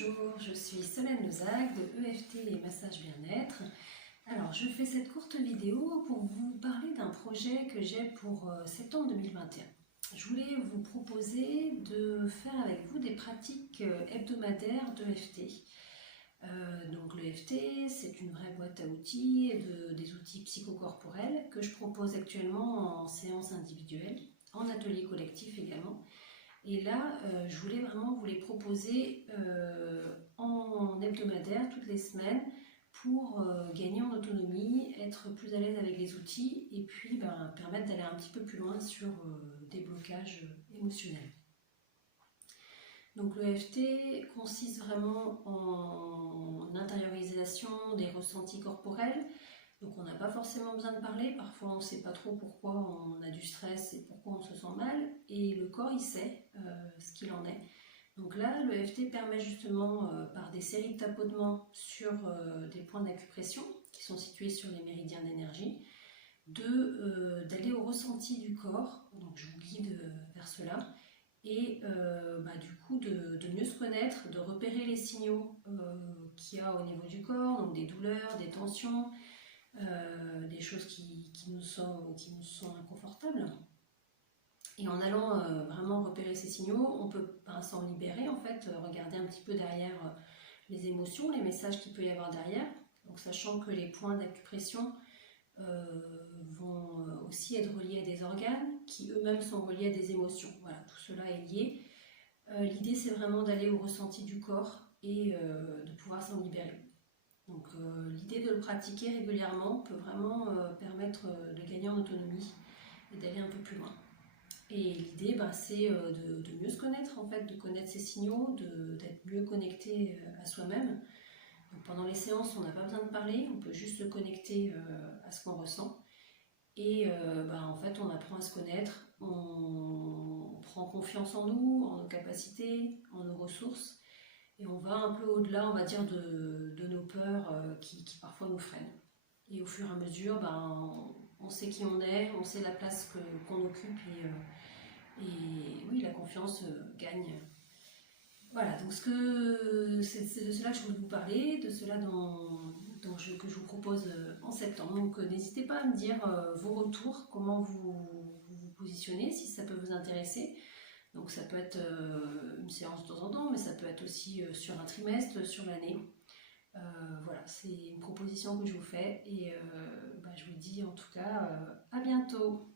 Bonjour, je suis Solène Lezac de EFT et Massage Bien-être. Alors, je fais cette courte vidéo pour vous parler d'un projet que j'ai pour septembre 2021. Je voulais vous proposer de faire avec vous des pratiques hebdomadaires d'EFT. Donc l'EFT, c'est une vraie boîte à outils, des outils psychocorporels que je propose actuellement en séance individuelle, en atelier collectif également. Et là, je voulais vraiment vous les proposer en hebdomadaire, toutes les semaines, pour gagner en autonomie, être plus à l'aise avec les outils et puis permettre d'aller un petit peu plus loin sur des blocages émotionnels. Donc l'EFT consiste vraiment en intériorisation des ressentis corporels. Donc on n'a pas forcément besoin de parler, parfois on ne sait pas trop pourquoi on a du stress et pourquoi on se sent mal, et le corps il sait ce qu'il en est. Donc là, l'EFT permet justement par des séries de tapotements sur des points d'acupression qui sont situés sur les méridiens d'énergie, d'aller au ressenti du corps, donc je vous guide vers cela, et du coup de mieux se connaître, de repérer les signaux qu'il y a au niveau du corps, donc des douleurs, des tensions, des choses qui nous sont inconfortables. Et en allant vraiment repérer ces signaux, on peut s'en libérer, en fait, regarder un petit peu derrière les émotions, les messages qu'il peut y avoir derrière. Donc sachant que les points d'acupression vont aussi être reliés à des organes qui eux-mêmes sont reliés à des émotions. Voilà, tout cela est lié. L'idée, c'est vraiment d'aller au ressenti du corps et de pouvoir s'en libérer. Donc l'idée de le pratiquer régulièrement peut vraiment permettre de gagner en autonomie et d'aller un peu plus loin. Et l'idée, c'est de mieux se connaître, en fait, de connaître ses signaux, d'être mieux connecté à soi-même. Donc, pendant les séances, on n'a pas besoin de parler, on peut juste se connecter à ce qu'on ressent. Et en fait, on apprend à se connaître, on prend confiance en nous, en nos capacités, en nos ressources. Et on va un peu au-delà, on va dire, de nos peurs qui parfois nous freinent. Et au fur et à mesure, on sait qui on est, on sait la place qu'on occupe et oui, la confiance gagne. Voilà, donc c'est de cela que je voulais vous parler, de cela que je vous propose en septembre. Donc n'hésitez pas à me dire vos retours, comment vous positionnez, si ça peut vous intéresser. Donc ça peut être une séance de temps en temps, mais ça peut être aussi sur un trimestre, sur l'année. Voilà, c'est une proposition que je vous fais et je vous dis en tout cas à bientôt.